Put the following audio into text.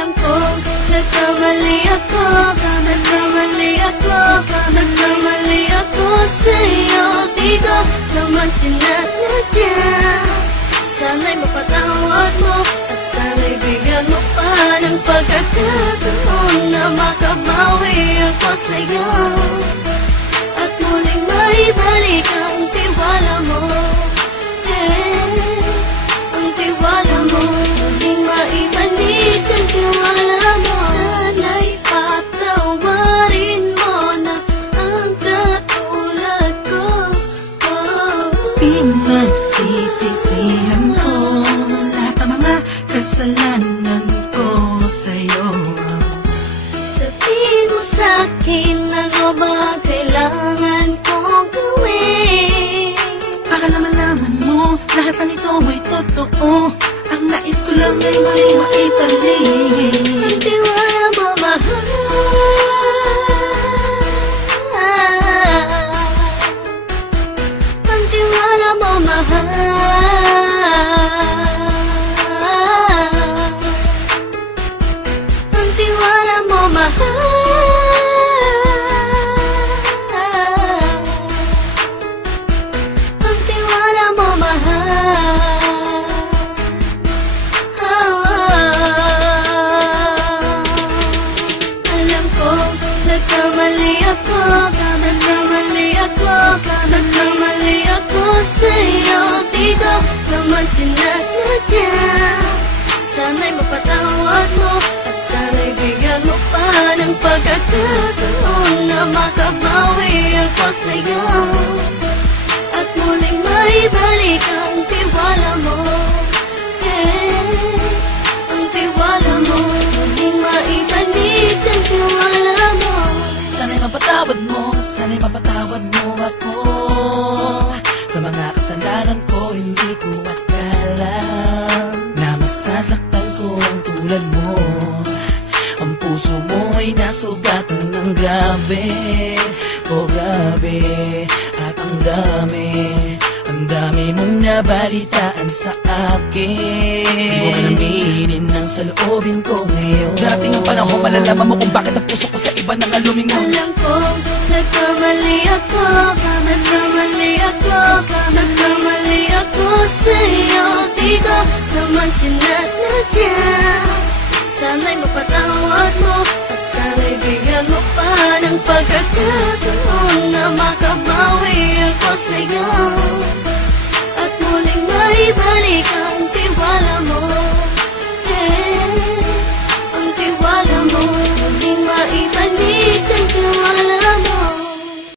Alam ko, nagkamali ako, nagkamali ako, nagkamali ako sa'yo. Di ko naman sinasadya. Sana'y mapatawad mo at sana'y bigyan mo pa ng pagkakataon na makabawi ako sa'yo at muling maibalik ang tiwala mo. Ang tiwala mo, muling maibalik ang tiwala mo. Sana'y patawarin mo na ang katulad ko. Pinagsisisihan ko lahat ng mga kasalanan ko sa'yo. Sabihin mo sa'kin ano ba kailangan kong gawin Para malaman mo lahat ng ito ay totoo. Ang nais ko lang ay muling maibalik ang tiwala mo, mahal. Ang tiwala mo, mahal. Ang tiwala mo, mahal. Ang tiwala mo, mahal. Alam ko, nagkamali ako, nagkamali ako, nagkamali ako sa'yo. Di ko naman sinasadya. Sana'y mapatawad mo at sana'y bigyan mo pa ng pagkakataon na makabawi ako sa'yo at muling maibalik ang tiwala mo. Ang tiwala mo, muling maibalik ang tiwala mo. Sana'y mapatawad mo ako sa mga kasalanan ko. Hindi ko akala na masasaktan ko ang tulad mo. Ang puso mo ay nasugatan ng grabe, oh grabe. At ang dami mong nabalitaan sa akin. Di mo ka naminin ang saloobin ko ngayon. Darating ang panahon, malalaman mo kung bakit ang puso ko sa iba nang alumingon. Alam ko, nagkamali ako, nagkamali ako, nagkamali ako sa'yo. Di ko naman sinasadya. Sana'y mapatawad mo at sana'y bigyan mo pa ng pagkakataon na makabawi ako sa'yo